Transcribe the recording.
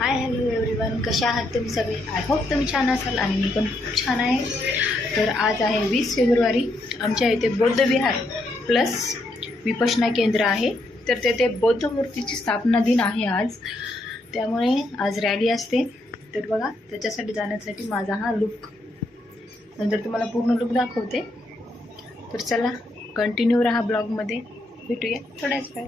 Hi hello everyone, कशा आहात तुम्ही सगळे? आय होप तुम्ही छान असाल आणि मी पण खूप छान आहे. तर आज आहे 20 फेब्रुवारी. आमच्या इथे बौद्ध विहार प्लस विपश्यना केंद्र आहे. तर तेथे बौद्ध मूर्तीची स्थापना दिन आहे आज, त्यामुळे आज रॅली असते. तर बघा, त्याच्यासाठी जाण्यासाठी माझा हा लुक, नंतर तुम्हाला पूर्ण लुक दाखवते. तर चला कंटिन्यू राहा ब्लॉगमध्ये, भेटूया थोड्याच वेळ.